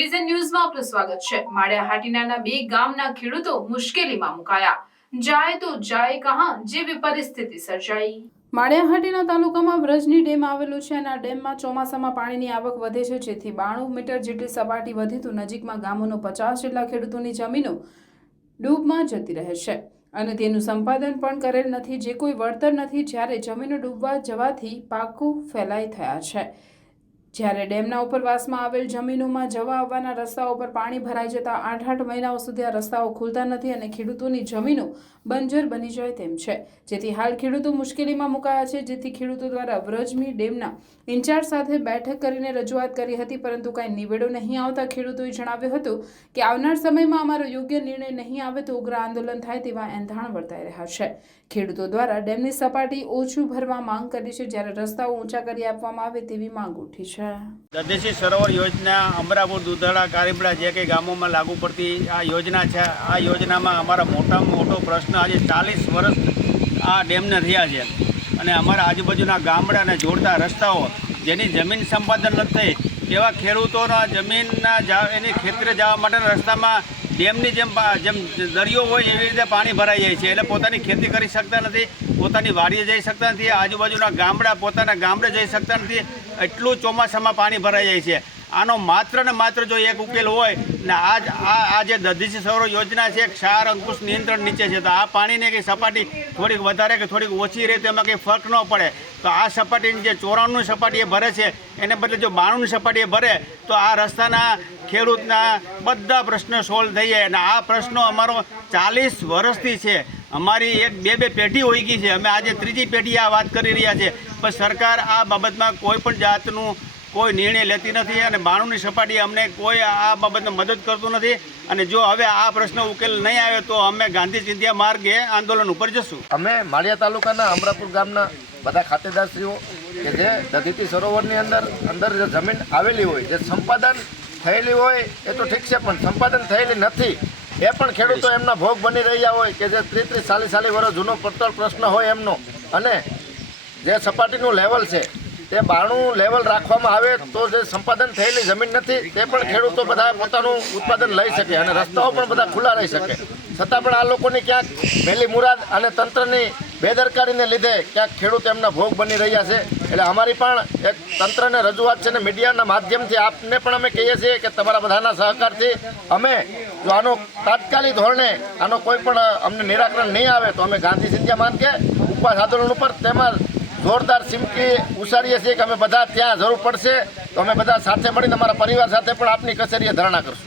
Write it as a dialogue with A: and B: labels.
A: Vision ન્યૂઝમાં આપનું સ્વાગત છે. માળિયા હાટીનાના બે ગામના ખેડૂતો મુશ્કેલીમાં મુકાયા. જાય તો જાય કહા, જેવી પરિસ્થિતિ સર્જાઈ. માળિયાહાટીના તાલુકામાં વ્રજની ડેમ આવેલો છે અને આ ડેમમાં ચોમાસામાં પાણીની આવક વધે છે, જેથી બાણું મીટર જેટલી સપાટી વધી તો નજીકમાં ગામોનો પચાસ જેટલા ખેડૂતોની જમીનો ડૂબમાં જતી રહે છે. અને તેનું સંપાદન પણ કરેલ નથી, જે કોઈ વળતર નથી, જ્યારે જમીનો ડૂબવા જવાથી પાકું ફેલાઈ થયા છે. જ્યારે ડેમના ઉપરવાસમાં આવેલ જમીનોમાં જવા આવવાના રસ્તાઓ પર પાણી ભરાઈ જતા આઠ આઠ મહિનાઓ સુધી આ રસ્તાઓ ખુલતા નથી અને ખેડૂતોની જમીનો બંજર બની જાય તેમ છે. જેથી હાલ ખેડૂતો મુશ્કેલીમાં મુકાયા છે. જેથી ખેડૂતો દ્વારા વ્રજમી ડેમના ઇન્ચાર્જ સાથે બેઠક કરીને રજૂઆત કરી હતી, પરંતુ કાંઈ નિવેડો નહીં આવતા ખેડૂતોએ જણાવ્યું હતું કે આવનાર સમયમાં અમારો યોગ્ય નિર્ણય નહીં આવે તો ઉગ્ર આંદોલન થાય તેવા એંધાણ વર્તાઈ રહ્યા છે. ખેડૂતો દ્વારા ડેમની સપાટી ઓછું ભરવા માંગ કરી છે. જ્યારે રસ્તાઓ ઊંચા કરી આપવામાં આવે તેવી માંગ ઉઠી છે.
B: દદેશી સરોવર યોજના અમરાપુર દુધાળા કારીબડા જે કંઈ ગામોમાં લાગુ પડતી આ યોજના છે, આ યોજનામાં અમારા મોટામાં મોટો પ્રશ્ન આજે ચાલીસ વર્ષ આ ડેમને રહ્યા છે. અને અમારા આજુબાજુના ગામડાને જોડતા રસ્તાઓ જેની જમીન સંપાદન નથી એવા ખેડૂતોના જમીનના એની ખેતરે જવા માટેના રસ્તામાં ડેમની જેમ જેમ દરિયો હોય એવી રીતે પાણી ભરાઈ જાય છે. એટલે પોતાની ખેતી કરી શકતા નથી, પોતાની વાડીએ જઈ શકતા નથી, આજુબાજુના ગામડા પોતાના ગામડે જઈ શકતા નથી. એટલું ચોમાસામાં પાણી ભરાઈ જાય છે. આનો માત્ર ને માત્ર જો એક ઉકેલ હોય, ને આજ આ આ જે દધીસી સૌર યોજના છે, ક્ષાર, અંકુશ નિયંત્રણ નીચે છે. તો આ પાણીને કંઈ સપાટી થોડીક વધારે કે થોડીક ઓછી રહે તો એમાં કંઈ ફરક ન પડે. તો આ સપાટીની જે ચોરાણું સપાટી એ ભરે છે, એને બદલે જો બાણું સપાટી એ ભરે, તો આ રસ્તાના ખેડૂતના બધા પ્રશ્નો સોલ્વ થઈ જાય અને આ પ્રશ્નો અમારો ચાલીસ વર્ષથી છે. અમારી એક બે બે પેઢી હોઈ ગઈ છે. અમે આજે ત્રીજી પેઢી આ વાત કરી રહ્યા છે. પણ સરકાર આ બાબતમાં કોઈ પણ જાતનું કોઈ નિર્ણય લેતી નથી અને બાણુંની સપાટી અમને કોઈ આ બાબતમાં મદદ કરતું નથી. અને જો હવે આ પ્રશ્ન ઉકેલ નહીં આવે તો અમે ગાંધી ચિંધ્યા માર્ગે આંદોલન ઉપર જશું.
C: અમે માળિયા તાલુકાના અમરાપુર ગામના બધા ખાતેદારશ્રીઓ કે જે દધીતી સરોવરની અંદર અંદર જમીન આવેલી હોય, જે સંપાદન થયેલી હોય એ તો ઠીક છે પણ સંપાદન થયેલી નથી. એ પણ ખેડૂતો એમના ભોગ બની રહ્યા હોય કે જે ત્રીસ ત્રીસ ચાલીસ ચાલીસ વર્ષ જૂનો પડતર પ્રશ્ન હોય એમનો. અને જે સપાટીનું લેવલ છે તે બાણું લેવલ રાખવામાં આવે તો જે સંપાદન થયેલી જમીન નથી તે પણ ખેડૂતો બધા પોતાનું ઉત્પાદન લઈ શકે અને રસ્તાઓ પણ બધા ખુલ્લા રહી શકે. છતાં પણ આ લોકોની ક્યાંક પહેલી મુરાદ અને તંત્રની બેદરકારીને લીધે ક્યાંક ખેડૂત એમના ભોગ બની રહ્યા છે. એટલે અમારી પણ એક તંત્રને રજૂઆત છે ને મીડિયાના માધ્યમથી આપને પણ અમે કહીએ છીએ કે તમારા બધાના સહકારથી અમે જો આનો તાત્કાલિક ધોરણે આનો કોઈ પણ અમને નિરાકરણ નહીં આવે તો અમે ગાંધી સિંધિયા માન કે ઉપવાસ આંદોલન ઉપર તેમાં જોરદાર સિમકી ઉછારીએ છીએ કે અમે બધા ત્યાં જરૂર પડશે તો અમે બધા સાથે મળીને અમારા પરિવાર સાથે પણ આપની કચેરીએ ધરણા કરશું.